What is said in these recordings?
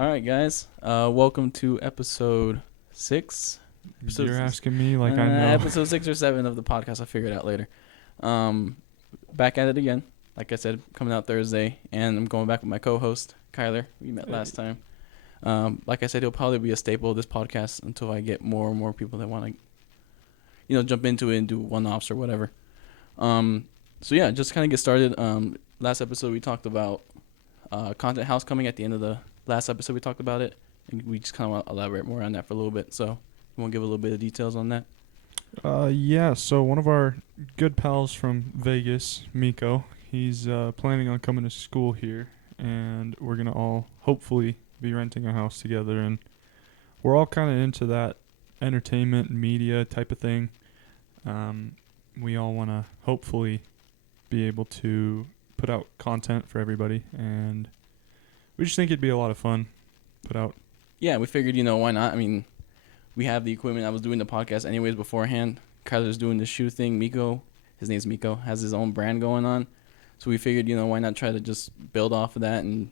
All right, guys. Welcome to episode 6. You're asking me like I know. Episode 6 or 7 of the podcast. I'll figure it out later. Back at it again. Like I said, coming out Thursday, and I'm going back with my co-host Kyler. We met last time. Like I said, he'll probably be a staple of this podcast until I get more and more people that want to, jump into it and do one-offs or whatever. So yeah, just kind of get started. Last episode we talked about Content House coming at the end of the last episode. We talked about it, and we just kind of want to elaborate more on that for a little bit. So you want to give a little bit of details on that? Yeah, so one of our good pals from Vegas, Miko, he's planning on coming to school here, and we're going to all hopefully be renting a house together, and we're all kind of into that entertainment, media type of thing. We all want to hopefully be able to put out content for everybody, and we just think it'd be a lot of fun put out. Yeah, we figured, why not? I mean, we have the equipment. I was doing the podcast anyways beforehand. Kyler's doing the shoe thing. Miko, his name's Miko, has his own brand going on. So we figured, why not try to just build off of that and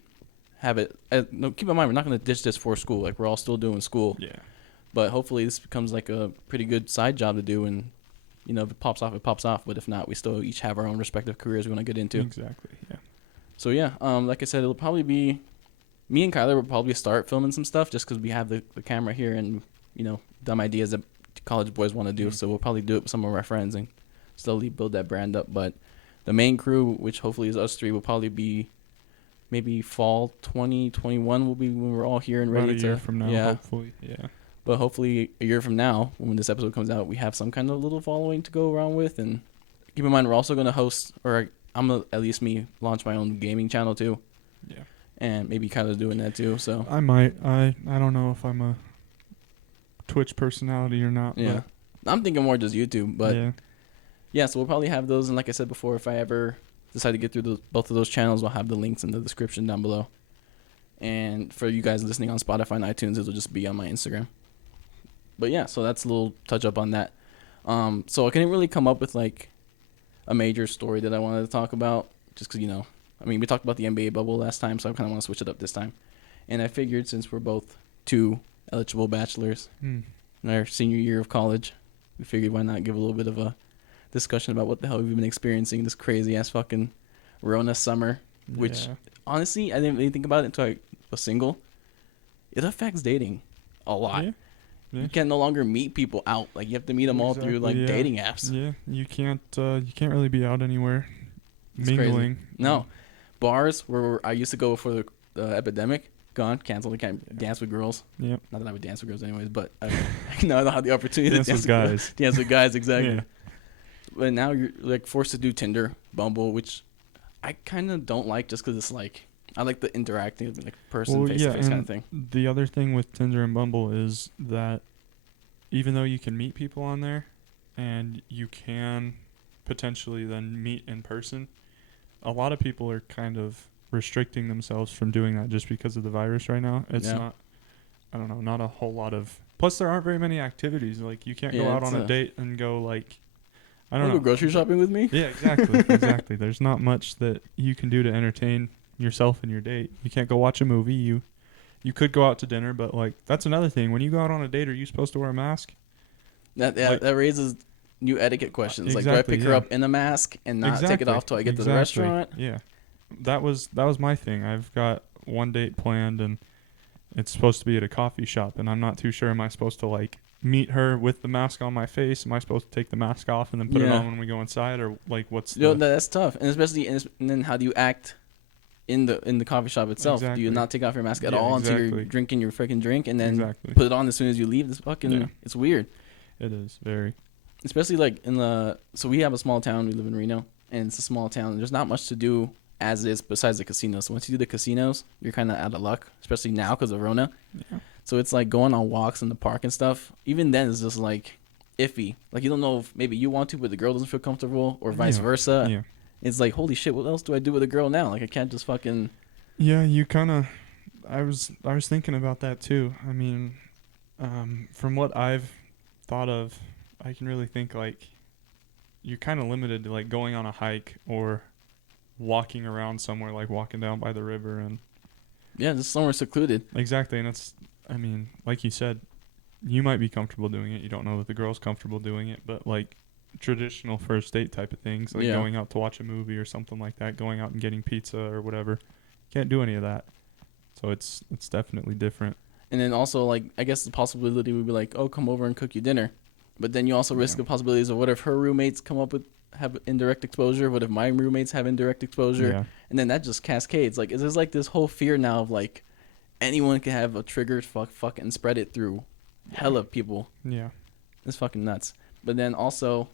have it. No, keep in mind, we're not going to ditch this for school. Like, we're all still doing school. Yeah. But hopefully this becomes like a pretty good side job to do. And, if it pops off, it pops off. But if not, we still each have our own respective careers we want to get into. Exactly, yeah. So, yeah, like I said, it'll probably be me and Kyler will probably start filming some stuff just because we have the camera here and, dumb ideas that college boys want to do. So we'll probably do it with some of our friends and slowly build that brand up. But the main crew, which hopefully is us three, will probably be maybe fall 2021 will be when we're all here and ready About a year from now, hopefully, yeah. But hopefully a year from now, when this episode comes out, we have some kind of little following to go around with. And keep in mind, we're also going to host, or I'm going to, at least me, launch my own gaming channel too. Yeah. And maybe Kyler's doing that too. So I might. I don't know if I'm a Twitch personality or not. Yeah. But I'm thinking more just YouTube. But yeah, so we'll probably have those. And like I said before, if I ever decide to get through both of those channels, we'll have the links in the description down below. And for you guys listening on Spotify and iTunes, it'll just be on my Instagram. But yeah, so that's a little touch up on that. So I couldn't really come up with like a major story that I wanted to talk about, just because, we talked about the NBA bubble last time, so I kind of want to switch it up this time. And I figured since we're both two eligible bachelors in our senior year of college, we figured why not give a little bit of a discussion about what the hell we've been experiencing this crazy ass fucking Rona summer, which honestly, I didn't really think about it until I was single. It affects dating a lot. Yeah. Yeah. You can no longer meet people out. Like, you have to meet them all through dating apps. Yeah, you can't really be out anywhere it's mingling. Crazy. No, bars where I used to go before the epidemic, gone, canceled. I can't dance with girls. Yep. Not that I would dance with girls anyways, but I don't have the opportunity to dance with guys. Dance with guys, exactly. Yeah. But now you're like forced to do Tinder, Bumble, which I kind of don't like just because it's like I like the interacting like person face to face kind of thing. The other thing with Tinder and Bumble is that even though you can meet people on there and you can potentially then meet in person, a lot of people are kind of restricting themselves from doing that just because of the virus right now. It's not a whole lot of, plus there aren't very many activities. Like, you can't go out on a date and go like, I don't know. Go grocery shopping with me? Yeah, exactly. There's not much that you can do to entertain yourself and your date. You can't go watch a movie. You could go out to dinner, but like that's another thing. When you go out on a date, are you supposed to wear a mask? That raises new etiquette questions. Exactly, like, do I pick her up in a mask and not take it off till I get to the restaurant? Yeah, that was my thing. I've got one date planned, and it's supposed to be at a coffee shop, and I'm not too sure. Am I supposed to like meet her with the mask on my face? Am I supposed to take the mask off and then put it on when we go inside, or like what's that's tough, and especially and then how do you act in the coffee shop itself? Exactly. Do you not take off your mask at all until you're drinking your freaking drink and then put it on as soon as you leave? This fucking it's weird. It is very, especially like so we have a small town. We live in Reno, and it's a small town. There's not much to do as it is besides the casinos. So once you do the casinos, you're kind of out of luck, especially now because of Rona. Yeah. So it's like going on walks in the park and stuff. Even then, it's just like iffy. Like, you don't know if maybe you want to, but the girl doesn't feel comfortable, or vice versa. Yeah. It's like, holy shit, what else do I do with a girl now? Like, I can't just fucking... Yeah, you kind of... I was thinking about that, too. I mean, from what I've thought of, I can really think, like, you're kind of limited to, like, going on a hike or walking around somewhere, like walking down by the river and Yeah, just somewhere secluded. Exactly, and it's, I mean, like you said, you might be comfortable doing it. You don't know that the girl's comfortable doing it, but like traditional first date type of things, like going out to watch a movie or something like that, going out and getting pizza or whatever, can't do any of that. So it's definitely different. And then also, like, I guess the possibility would be like, oh, come over and cook you dinner. But then you also risk the possibilities of what if her roommates have indirect exposure? What if my roommates have indirect exposure? Yeah. And then that just cascades. Like, there's like this whole fear now of like anyone can have a triggered fuck and spread it through hella people. Yeah. It's fucking nuts. But then also,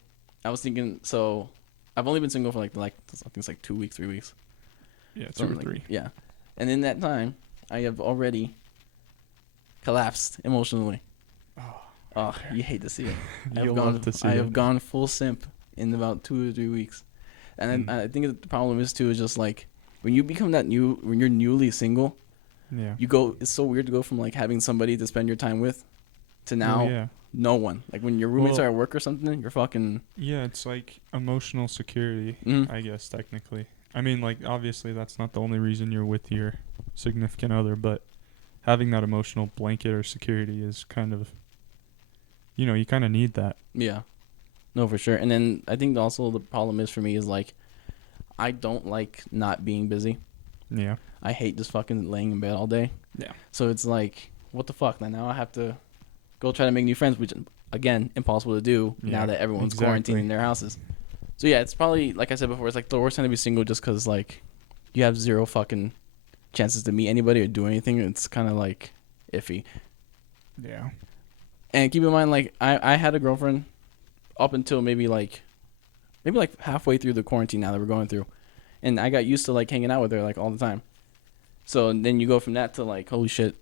I was thinking, so I've only been single for like I think it's like 2 weeks, 3 weeks. Yeah, 2 or 3. Yeah. And in that time, I have already collapsed emotionally. Oh, you hate to see it. I have gone full simp in about 2 or 3 weeks. And I think the problem is too is just like when you become when you're newly single, it's so weird to go from like having somebody to spend your time with to now no one. Like when your roommates are at work or something, you're fucking... Yeah, it's like emotional security, I guess, technically. I mean, like, obviously that's not the only reason you're with your significant other, but having that emotional blanket or security is kind of, you kind of need that. Yeah. No, for sure. And then I think also the problem is for me is like, I don't like not being busy. Yeah. I hate just fucking laying in bed all day. Yeah. So it's like, what the fuck? Now I have to go try to make new friends, which, again, impossible to do now that everyone's quarantined in their houses. So yeah, it's probably, like I said before, it's like the worst time to be single just because, like, you have zero fucking chances to meet anybody or do anything. It's kind of, like, iffy. Yeah. And keep in mind, like, I had a girlfriend up until maybe halfway through the quarantine now that we're going through. And I got used to, like, hanging out with her, like, all the time. So then you go from that to, like, holy shit,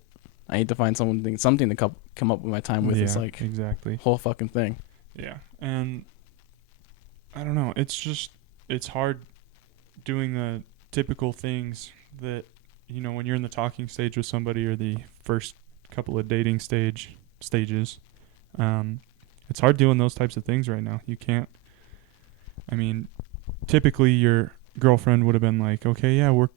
I need to find something to come up with my time with. It's like exactly whole fucking thing. Yeah. And I don't know. It's hard doing the typical things that, when you're in the talking stage with somebody or the first couple of dating stages. It's hard doing those types of things right now. You can't. I mean, typically your girlfriend would have been like, okay, yeah, we're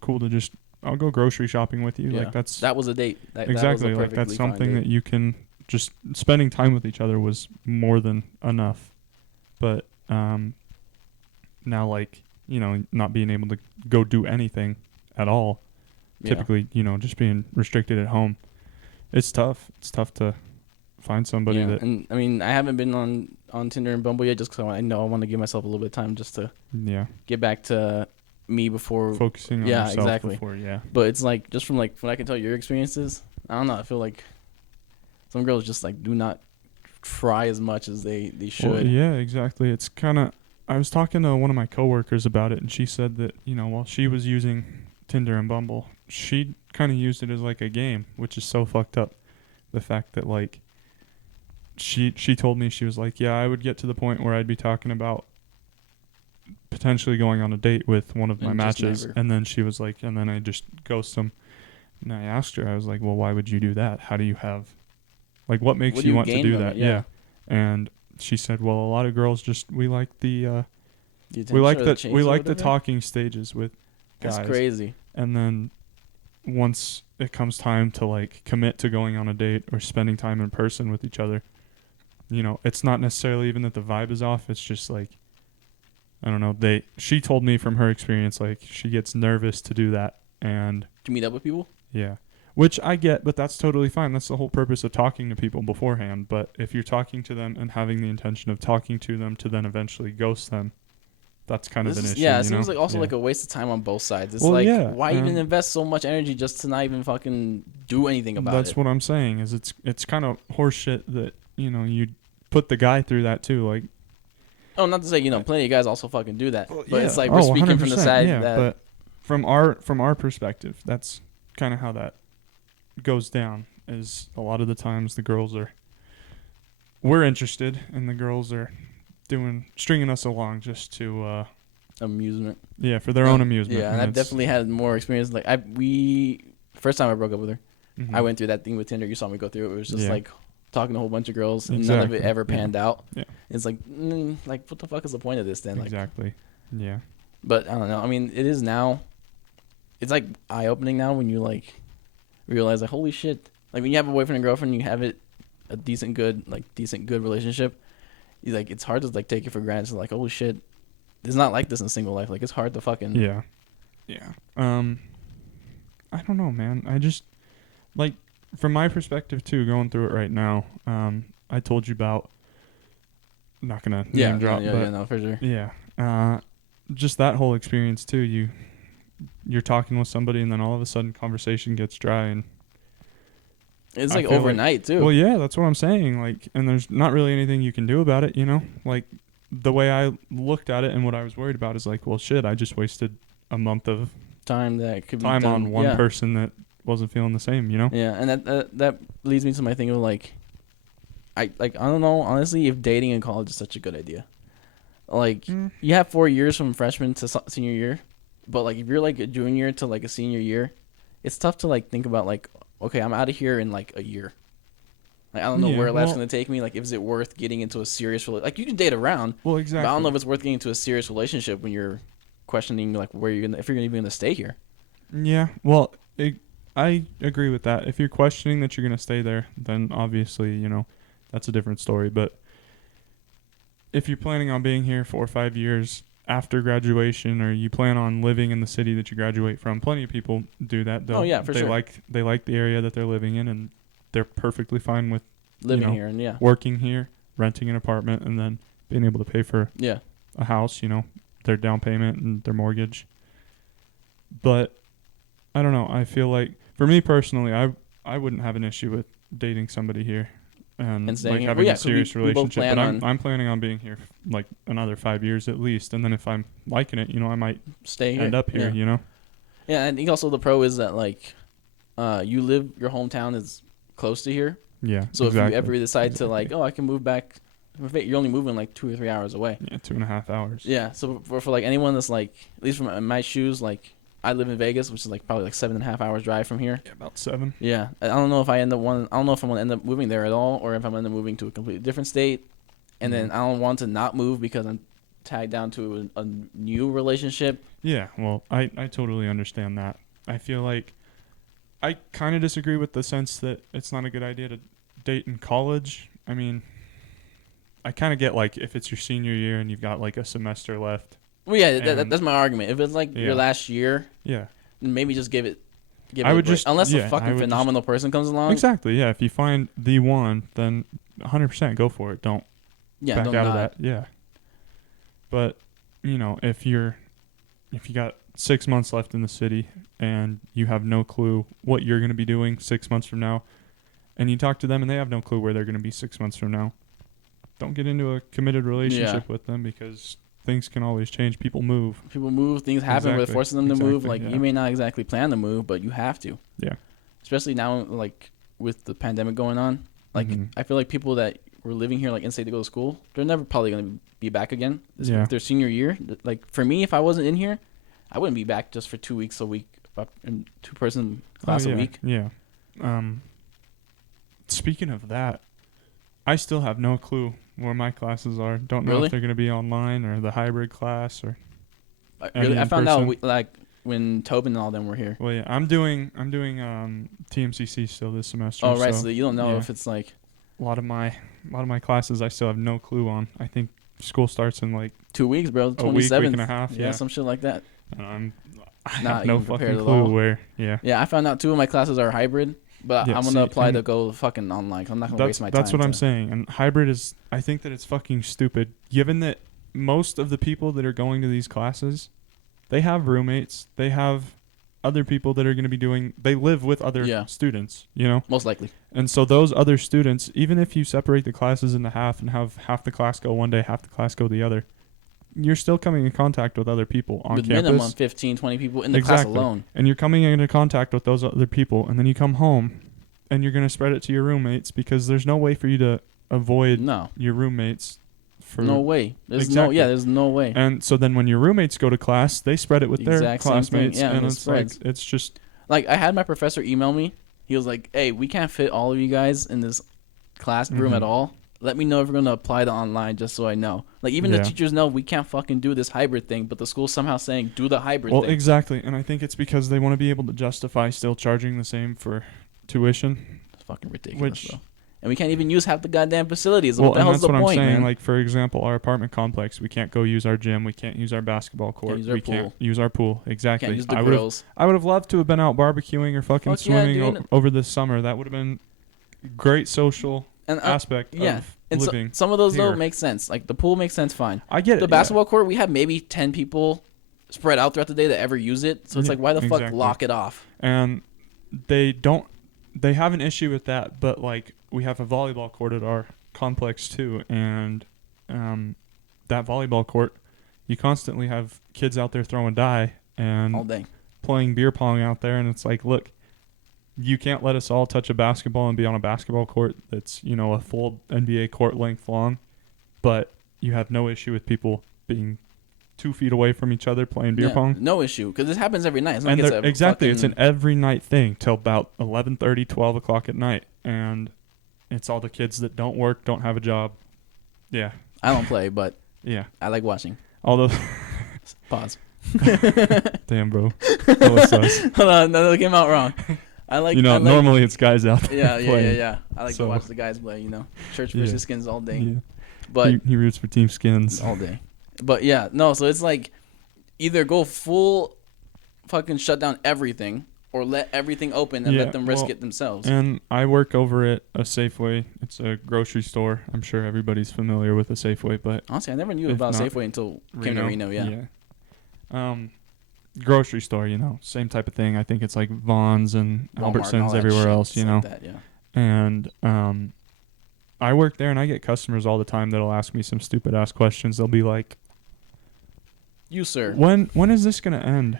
cool to just, I'll go grocery shopping with you. Yeah. Like that was a date. Exactly. Like that's something that you can just spending time with each other was more than enough. But now, like, not being able to go do anything at all, typically, just being restricted at home, it's tough. It's tough to find somebody that. And I mean, I haven't been on Tinder and Bumble yet, just because I know I want to give myself a little bit of time just to get back to me before focusing on yourself before, But it's like, just from like what I can tell your experiences, I don't know, I feel like some girls just like do not try as much as they should. Well, yeah, exactly. It's kind of, I was talking to one of my coworkers about it, and she said that, while she was using Tinder and Bumble, she kind of used it as like a game, which is so fucked up. The fact that, like, she told me, she was like, yeah, I would get to the point where I'd be talking about potentially going on a date with one of my matches, and then she was like, and then I just ghost them. And I asked her, I was like, well, why would you do that? How do you have, like, what makes you want to do that? Yeah. And she said, well, a lot of girls we like the talking stages with guys. That's crazy. And then once it comes time to, like, commit to going on a date or spending time in person with each other, it's not necessarily even that the vibe is off. It's just like, I don't know. She told me from her experience, like, she gets nervous to do that. And to meet up with people? Yeah. Which I get, but that's totally fine. That's the whole purpose of talking to people beforehand. But if you're talking to them and having the intention of talking to them to then eventually ghost them, that's kind of an issue. Yeah, it seems like also like a waste of time on both sides. It's why even invest so much energy just to not even fucking do anything about it? That's what I'm saying. Is it's kind of horseshit that, you put the guy through that too. Like, oh, not to say, plenty of guys also fucking do that. But it's like we're speaking from the side that... But from our perspective, that's kind of how that goes down. Is a lot of the times we're interested and the girls are stringing us along just to... amusement. Yeah, for their own amusement. Yeah, and I've definitely had more experience. Like, first time I broke up with her, I went through that thing with Tinder. You saw me go through it. It was just like talking to a whole bunch of girls, and none of it ever panned out. Yeah. It's like, what the fuck is the point of this then? Exactly. Yeah. But I don't know. I mean, it is now. it's like eye opening now when you like realize like holy shit. Like when you have a boyfriend and girlfriend, you have a decent good relationship. You like it's hard to like take it for granted. So like holy shit, it's not like this in single life. Like it's hard to fucking Yeah. I don't know, man. I just like from my perspective too, going through it right now. I told you about. Not gonna name drop, but no, for sure. Yeah. Just that whole experience too. You're talking with somebody and then all of a sudden conversation gets dry and it's like overnight too. Well, yeah, that's what I'm saying. Like, and there's not really anything you can do about it, you know? Like the way I looked at it and what I was worried about is like, well, shit, I just wasted a month of time that could be time done. on one person that wasn't feeling the same, you know? Yeah, and that leads me to my thing of like I don't know, honestly, if dating in college is such a good idea. Like you have 4 years from freshman to senior year, but like if you're like a junior to like a senior year, it's tough to like think about like, okay, I'm out of here in like a year. Like I don't know where life's gonna take me. Like, is it worth getting into a serious like you can date around? Well, exactly. But I don't know if it's worth getting into a serious relationship when you're questioning like where you're gonna if you're even gonna stay here. Yeah. Well, I agree with that. If you're questioning that you're gonna stay there, then obviously that's a different story. But if you're planning on being here 4 or 5 years after graduation, or you plan on living in the city that you graduate from, plenty of people do that. For sure. They like the area that they're living in, and they're perfectly fine with living here and working here, renting an apartment, and then being able to pay for a house. Their down payment and their mortgage. But I don't know. I feel like for me personally, I wouldn't have an issue with dating somebody here. And like having a serious relationship, but I'm planning on being here like another 5 years at least, and then if I'm liking it, I might end up here. Yeah, and I think also the pro is that like, your hometown is close to here. Yeah. So if you ever decide to like, I can move back, you're only moving like 2 or 3 hours away. Yeah, 2.5 hours. Yeah. So for like anyone that's like, at least from my shoes, like I live in Vegas, which is like probably like 7.5 hours drive from here. Yeah, about 7. Yeah, I don't know if I don't know if I'm gonna end up moving there at all, or if I'm gonna end up moving to a completely different state, and then I don't want to not move because I'm tied down to a new relationship. Yeah, well, I totally understand that. I feel like I kind of disagree with the sense that it's not a good idea to date in college. I mean, I kind of get like if it's your senior year and you've got like a semester left. Well, yeah, that's my argument. If it's like your last year, maybe just give it. I would just unless a fucking phenomenal person comes along. Exactly. Yeah. If you find the one, then 100% go for it. Don't back out of that. Yeah. But if you got 6 months left in the city and you have no clue what you're going to be doing 6 months from now, and you talk to them and they have no clue where they're going to be 6 months from now, don't get into a committed relationship with them because things can always change. People move. Things happen where it forces them to move. Like you may not exactly plan to move, but you have to. Yeah. Especially now, like with the pandemic going on. Like I feel like people that were living here, like in state to go to school, they're never probably going to be back again. If their senior year. Like for me, if I wasn't in here, I wouldn't be back just for 2 weeks a week, in 2-person class a week. Yeah. Speaking of that, I still have no clue where my classes are. Don't know if they're going to be online or the hybrid class or. Really, I found out when Tobin and all them were here. Well, yeah, I'm doing TMCC still this semester. Oh, right. So you don't know if it's like a lot of my classes I still have no clue on. I think school starts in like 2 weeks, bro. 27th. Week and a half. Yeah, some shit like that. And I have no fucking clue where. Yeah. Yeah, I found out 2 of my classes are hybrid. But I'm going to apply to go fucking online. I'm not going to waste my time. That's what I'm saying. And hybrid is, I think that it's fucking stupid. Given that most of the people that are going to these classes, they have roommates. They have other people that are going to be they live with other students, Most likely. And so those other students, even if you separate the classes into half and have half the class go one day, half the class go the other, you're still coming in contact with other people on campus. Minimum 15, 20 people in the class alone. And you're coming into contact with those other people, and then you come home, and you're going to spread it to your roommates because there's no way for you to avoid your roommates. No way. There's no way. And so then when your roommates go to class, they spread it with their classmates. Yeah, and it's just... Like, I had my professor email me. He was like, hey, we can't fit all of you guys in this class room at all. let me know if we're going to apply to online just so I know. Like, even the teachers know we can't fucking do this hybrid thing, but the school's somehow saying do the hybrid thing. Well, exactly. And I think it's because they want to be able to justify still charging the same for tuition. It's fucking ridiculous, though. And we can't even use half the goddamn facilities. Well, what the hell's the point, I'm saying. man? Like, for example, our apartment complex, we can't go use our gym. We can't use our basketball court. Can't use our pool. Exactly. Can't use the grills. I would have loved to have been out barbecuing or fucking swimming over this summer. That would have been great social aspect of living. Some of those, here. though, make sense. Like, the pool makes sense fine. I get it. The basketball court, we have maybe 10 people spread out throughout the day that ever use it. So it's like, why the fuck lock it off? And they have an issue with that, but, like, we have a volleyball court at our complex too, and that volleyball court, you constantly have kids out there throwing die and all day playing beer pong out there, and it's like, look, you can't let us all touch a basketball and be on a basketball court that's, you know, a full NBA court length long, but you have no issue with people being 2 feet away from each other playing beer pong. No issue, because this happens every night. It's an every night thing till about 11:30, 12 o'clock at night, and it's all the kids that don't work, don't have a job. Yeah. I don't play, but yeah, I like watching. All those. Pause. Damn, bro. That was sus. Hold on, that came out wrong. Normally it's guys out there. Yeah. I like to watch the guys play. You know, church versus skins all day. Yeah. But he roots for Team Skins all day. But yeah, no. So it's like either go full fucking shut down everything, or let everything open and let them risk it themselves. And I work over at a Safeway. It's a grocery store. I'm sure everybody's familiar with a Safeway, but honestly, I never knew about Safeway until came to Reno. Yeah. Grocery store, you know, same type of thing. I think it's like Vons and Albertsons everywhere else, you know. Like that, yeah. And I work there, and I get customers all the time that'll ask me some stupid ass questions. They'll be like, "You sir, when is this gonna end?"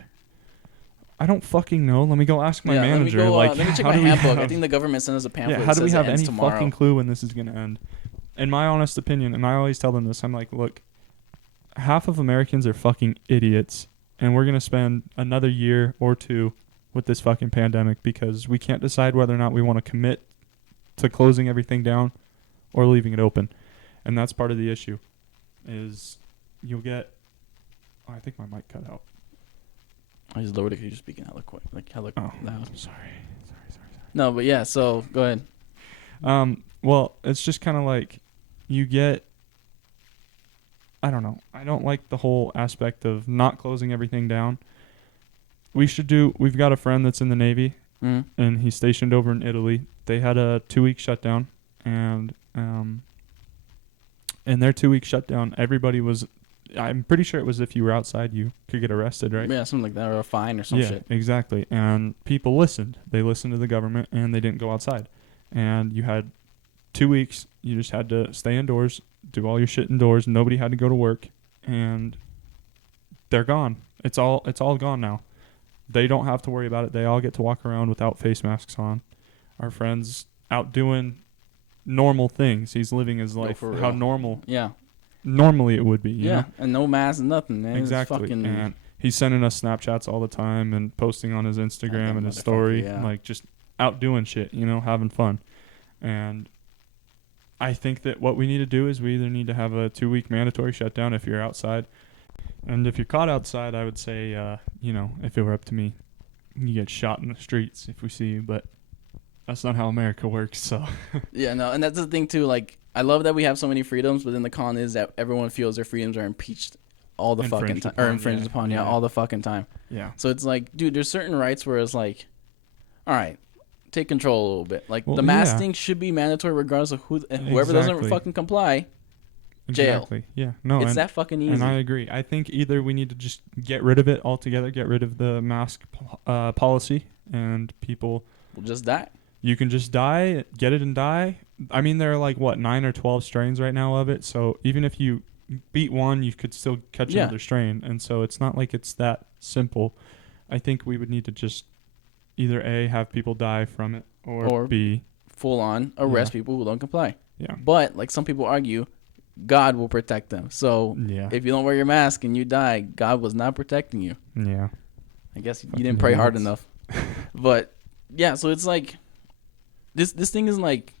I don't fucking know. Let me go ask my manager. Let me check my handbook. I think the government sent us a pamphlet. Yeah, how do we have any tomorrow. fucking clue when this is gonna end? In my honest opinion, and I always tell them this, I'm like, look, half of Americans are fucking idiots, and we're gonna spend another year or two with this fucking pandemic because we can't decide whether or not we want to commit to closing everything down or leaving it open. And that's part of the issue is you'll get I think my mic cut out. I just lowered it because you're speaking hella quick. Like hella loud. Sorry. No, but yeah, so go ahead. Well, it's just kind of like you get I don't know. I don't like the whole aspect of not closing everything down. We've got a friend that's in the Navy, and he's stationed over in Italy. They had a 2-week shutdown, and in their 2-week shutdown, everybody was, I'm pretty sure it was if you were outside, you could get arrested, right? Yeah, something like that, or a fine or some shit. Yeah, exactly. And people listened. They listened to the government, and they didn't go outside. And you had 2 weeks. You just had to stay indoors, do all your shit indoors. Nobody had to go to work, and they're gone. It's all gone now. They don't have to worry about it. They all get to walk around without face masks on. Our friend's out doing normal things. He's living his life how normal. Yeah. Normally it would be. You know? And no mask, nothing. Man. Exactly. And he's sending us Snapchats all the time and posting on his Instagram and his story, like just out doing shit, you know, having fun. And I think that what we need to do is we either need to have a 2-week mandatory shutdown if you're outside. And if you're caught outside, I would say, if it were up to me, you get shot in the streets if we see you. But that's not how America works, so. Yeah, no, and that's the thing, too. Like, I love that we have so many freedoms, but then the con is that everyone feels their freedoms are impeached all the fucking time. Or infringed upon, all the fucking time. Yeah. So it's like, dude, there's certain rights where it's like, all right, take control a little bit. Like, the mask thing should be mandatory regardless of whoever doesn't fucking comply. Exactly. Jail. Yeah. No. It's that fucking easy. And I agree. I think either we need to just get rid of it altogether, get rid of the mask policy, and people will just die. You can just die, get it and die. I mean, there are like 9 or 12 strains right now of it. So even if you beat one, you could still catch another strain. And so it's not like it's that simple. I think we would need to just either A, have people die from it, or B, full on arrest people who don't comply. Yeah. But like some people argue, God will protect them. So if you don't wear your mask and you die, God was not protecting you. Yeah. I guess you didn't pray hard enough. But yeah, so it's like this thing is like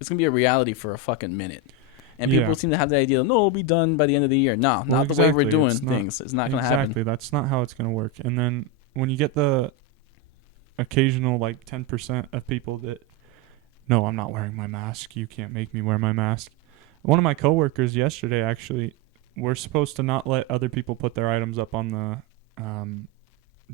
it's gonna be a reality for a fucking minute. And people seem to have the idea, no, it'll be done by the end of the year. No, not the way we're doing things. It's not gonna happen. Exactly, that's not how it's gonna work. And then when you get the occasional like 10% of people that, no, I'm not wearing my mask. You can't make me wear my mask. One of my coworkers yesterday actually, we're supposed to not let other people put their items up on the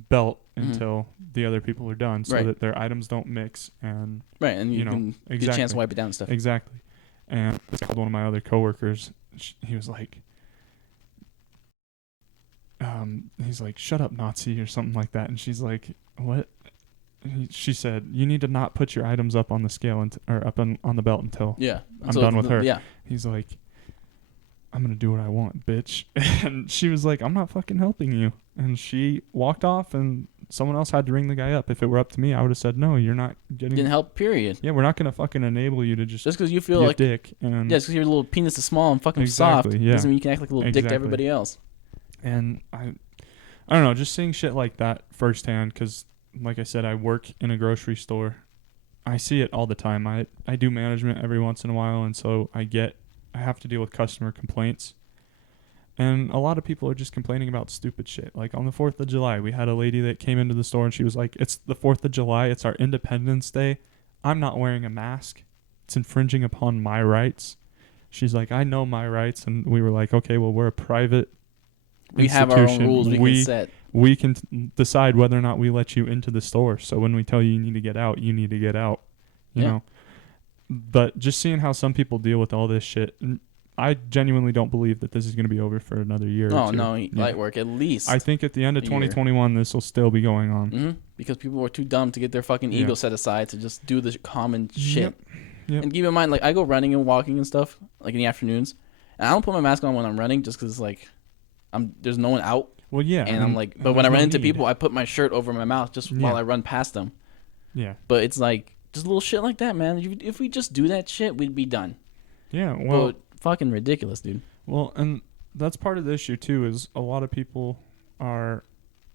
belt until the other people are done, so that their items don't mix and and you can get a chance to wipe it down and stuff. Exactly. And one of my other coworkers, he was like, he's like, "Shut up, Nazi," or something like that, and she's like, "What?" She said, "You need to not put your items up on the scale or up on the belt until I'm done with her." Yeah. He's like, "I'm gonna do what I want, bitch," and she was like, "I'm not fucking helping you," and she walked off, and someone else had to ring the guy up. If it were up to me, I would have said, "No, you're not getting." Didn't help. Period. Yeah, we're not gonna fucking enable you to just because you feel like a dick. And just because your little penis is small and fucking soft doesn't mean you can act like a little dick to everybody else. And I don't know, just seeing shit like that firsthand, because like I said, I work in a grocery store. I see it all the time. I do management every once in a while, and so I have to deal with customer complaints. And a lot of people are just complaining about stupid shit. Like on the 4th of July, we had a lady that came into the store and she was like, "It's the 4th of July. It's our Independence Day. I'm not wearing a mask. It's infringing upon my rights." She's like, "I know my rights." And we were like, "Okay, well, we're a private We have our own rules we can set. We can decide whether or not we let you into the store. So when we tell you need to get out, you need to get out." You know? But just seeing how some people deal with all this shit, I genuinely don't believe that this is going to be over for another year or two. No, light work at least. I think at the end of 2021, this will still be going on. Mm-hmm. Because people were too dumb to get their fucking ego set aside to just do the common shit. Yep. And keep in mind, like, I go running and walking and stuff, like in the afternoons, and I don't put my mask on when I'm running just because, like, there's no one out. Well, yeah. And I'm like, but when I run into people, I put my shirt over my mouth just while I run past them. Yeah. But it's like, just little shit like that, man. If we just do that shit, we'd be done. Yeah, well. But fucking ridiculous, dude. Well, and that's part of the issue, too, is a lot of people are,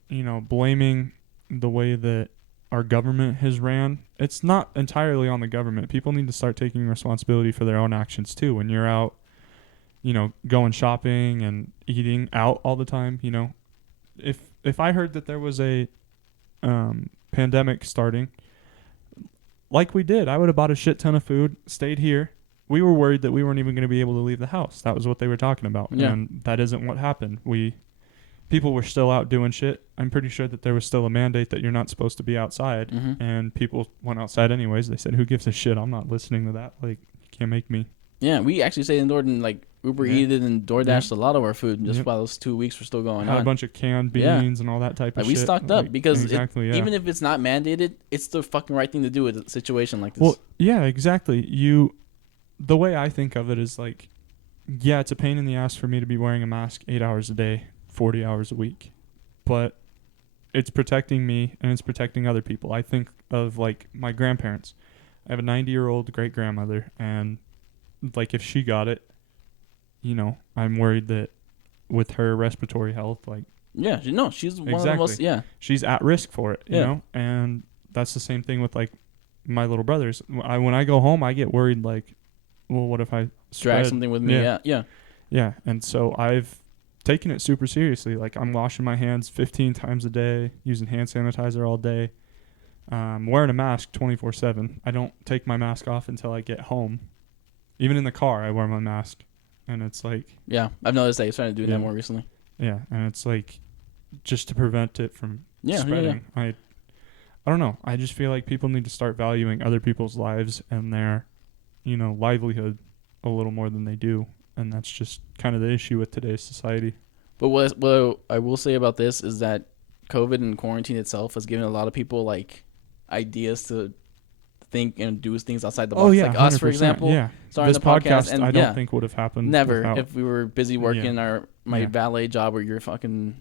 blaming the way that our government has ran. It's not entirely on the government. People need to start taking responsibility for their own actions, too. When you're out, going shopping and eating out all the time, if I heard that there was a pandemic starting, like we did, I would have bought a shit ton of food, stayed here. We were worried that we weren't even going to be able to leave the house. That was what they were talking about. Yeah. And that isn't what happened. People were still out doing shit. I'm pretty sure that there was still a mandate that you're not supposed to be outside. Mm-hmm. And people went outside anyways. They said, "Who gives a shit? I'm not listening to that. Like, you can't make me." Yeah, we actually stayed indoors and like Uber Eated and DoorDashed a lot of our food just while those 2 weeks were still going on. Had a bunch of canned beans and all that type of shit. We stocked up because even if it's not mandated, it's the fucking right thing to do with a situation like this. Well, yeah, exactly. The way I think of it is like, yeah, it's a pain in the ass for me to be wearing a mask 8 hours a day, 40 hours a week, but it's protecting me and it's protecting other people. I think of like my grandparents. I have a 90-year-old great grandmother, and like if she got it, I'm worried that with her respiratory health, like she's one of the most she's at risk for it, you know, and that's the same thing with like my little brothers. When I go home, I get worried like, well, what if I drag something with me? Yeah. And so I've taken it super seriously. Like I'm washing my hands 15 times a day, using hand sanitizer all day, wearing a mask 24/7. I don't take my mask off until I get home. Even in the car, I wear my mask. And it's like... Yeah, I've noticed that you're trying to do that more recently. Yeah, and it's like just to prevent it from spreading. I don't know. I just feel like people need to start valuing other people's lives and their, livelihood a little more than they do. And that's just kind of the issue with today's society. But what I will say about this is that COVID and quarantine itself has given a lot of people like ideas to think and do things outside the box. Like us, for example. Yeah. Starting this the podcast and I don't think would have happened. Never if we were busy working my valet job or your fucking...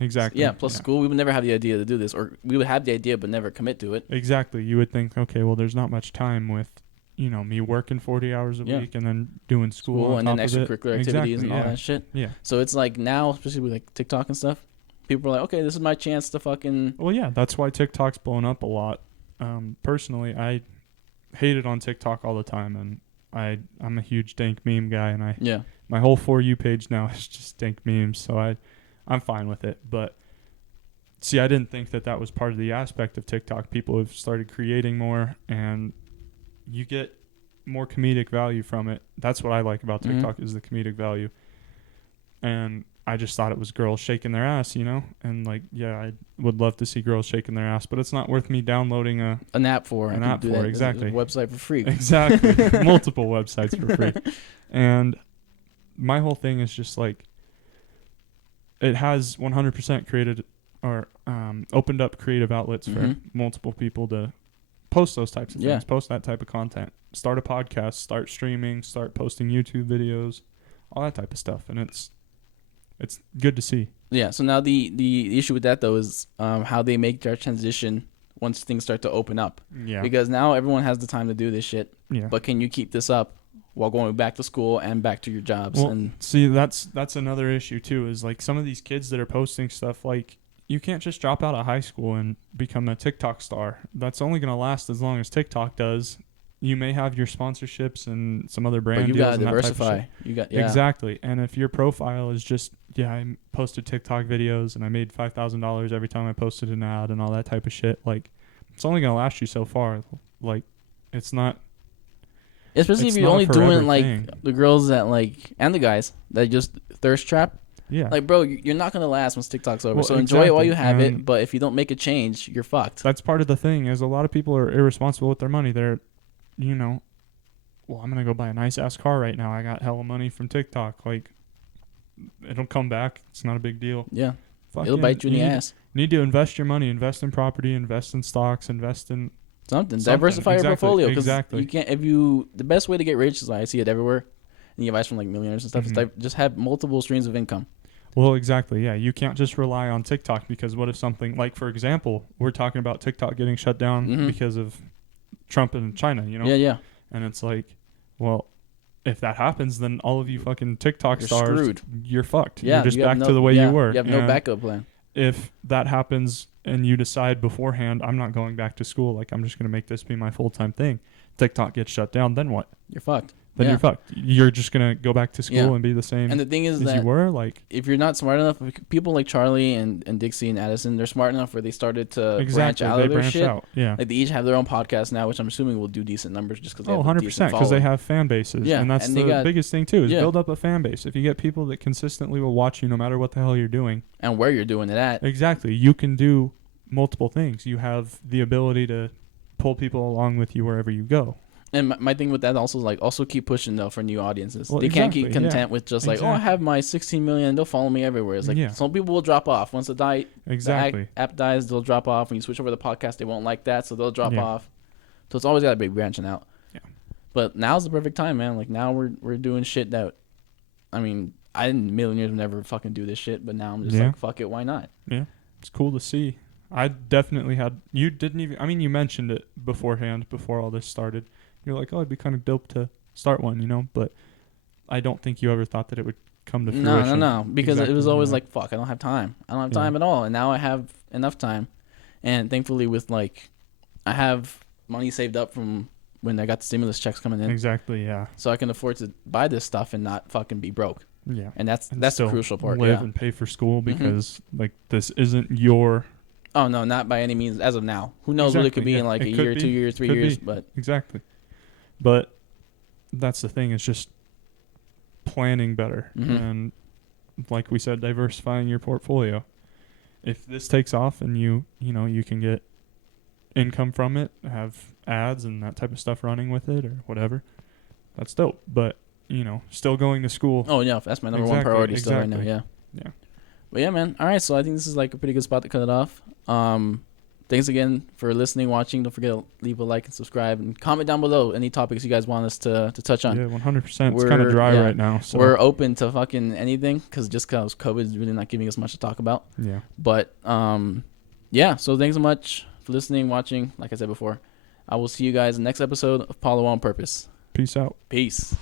Exactly. Yeah, plus school, we would never have the idea to do this. Or we would have the idea but never commit to it. Exactly. You would think, okay, well, there's not much time with, me working 40 hours a week and then doing school and then extracurricular activities and all that shit. Yeah. So it's like now, especially with like TikTok and stuff, people are like, okay, this is my chance to fucking... Well, yeah, that's why TikTok's blown up a lot. Personally, I hated on TikTok all the time, and I'm a huge dank meme guy, and yeah. my whole For You page now is just dank memes, so I'm fine with it. But see, I didn't think that was part of the aspect of TikTok. People have started creating more, and you get more comedic value from it. That's what I like about TikTok is the comedic value. And I just thought it was girls shaking their ass, you know? And like, yeah, I would love to see girls shaking their ass, but it's not worth me downloading an app for. Exactly. A website for free. Exactly. Multiple websites for free. And my whole thing is just like, it has 100% created or opened up creative outlets for multiple people to post those types of things, post that type of content, start a podcast, start streaming, start posting YouTube videos, all that type of stuff. And it's good to see. Yeah. So now the issue with that though is how they make their transition once things start to open up. Yeah. Because now everyone has the time to do this shit. Yeah. But can you keep this up while going back to school and back to your jobs? Well, and see, that's another issue too, is like some of these kids that are posting stuff, like you can't just drop out of high school and become a TikTok star. That's only going to last as long as TikTok does. You may have your sponsorships and some other brand deals. But you got to and diversify. Exactly. And if your profile is just, I posted TikTok videos and I made $5,000 every time I posted an ad and all that type of shit, like it's only going to last you so far. Like it's not. Especially if you're only doing like the girls that like, and the guys that just thirst trap. Yeah. Like, bro, you're not going to last once TikTok's over. So enjoy it while you have it. But if you don't make a change, you're fucked. That's part of the thing is a lot of people are irresponsible with their money. They're, I'm going to go buy a nice ass car right now. I got hella money from TikTok. Like, it'll come back. It's not a big deal. Yeah. It'll bite you in the ass. You need to invest your money. Invest in property. Invest in stocks. Invest in something. Diversify your portfolio. Exactly. You can't. The best way to get rich is I see it everywhere. And you advice from like millionaires and stuff. Is just have multiple streams of income. Well, exactly. Yeah, you can't just rely on TikTok because what if something like, for example, we're talking about TikTok getting shut down because of Trump and China. Yeah. And it's like, well, if that happens, then all of you fucking TikTok stars, screwed. You're fucked. Yeah, you're just back to the way you were. You have no backup plan. If that happens and you decide beforehand, I'm not going back to school, like I'm just going to make this be my full-time thing, TikTok gets shut down, then what? You're fucked. Then you're fucked. You're just going to go back to school and be the same. And the thing is as that you were, like, if you're not smart enough, people like Charlie and Dixie and Addison, they're smart enough where they started to branch out of their shit. Yeah. Like they each have their own podcast now, which I'm assuming will do decent numbers just because they have 100%, because they have fan bases. Yeah. And that's the biggest thing too, is build up a fan base. If you get people that consistently will watch you no matter what the hell you're doing. And where you're doing it at. Exactly. You can do multiple things. You have the ability to pull people along with you wherever you go. And my thing with that also is like also keep pushing though for new audiences. Well, they can't keep content with just like, I have my 16 million, they'll follow me everywhere. It's like some people will drop off once the app dies, they'll drop off. When you switch over to the podcast, they won't like that, so they'll drop off. So it's always got to be branching out. Yeah. But now's the perfect time, man. Like now we're doing shit that, I mean, I didn't millionaires would never fucking do this shit, but now I'm just like, fuck it, why not? Yeah, it's cool to see. I definitely had. You didn't even. I mean, you mentioned it beforehand before all this started. You're like, it'd be kind of dope to start one, but I don't think you ever thought that it would come to fruition. No, because it was always like, fuck, I don't have time. I don't have time at all. And now I have enough time. And thankfully with like, I have money saved up from when I got the stimulus checks coming in. Exactly, yeah. So I can afford to buy this stuff and not fucking be broke. Yeah. And that's the crucial part. Live and pay for school because like this isn't your... Oh, no, not by any means as of now. Who knows what it could be in like a year, 2 years, 3 years, but... Exactly. But that's the thing, is just planning better. And like we said, diversifying your portfolio. If this takes off and you can get income from it, have ads and that type of stuff running with it or whatever, that's dope. But, still going to school. Oh, yeah, that's my number one priority still right now, yeah. Yeah. But yeah, man. All right, so I think this is like a pretty good spot to cut it off. Thanks again for listening, watching. Don't forget to leave a like and subscribe and comment down below any topics you guys want us to touch on. Yeah, 100%. It's kind of dry right now. So we're open to fucking anything because COVID is really not giving us much to talk about. Yeah. But yeah. So thanks so much for listening, watching. Like I said before, I will see you guys in the next episode of Paoloonpurpose. Peace out. Peace.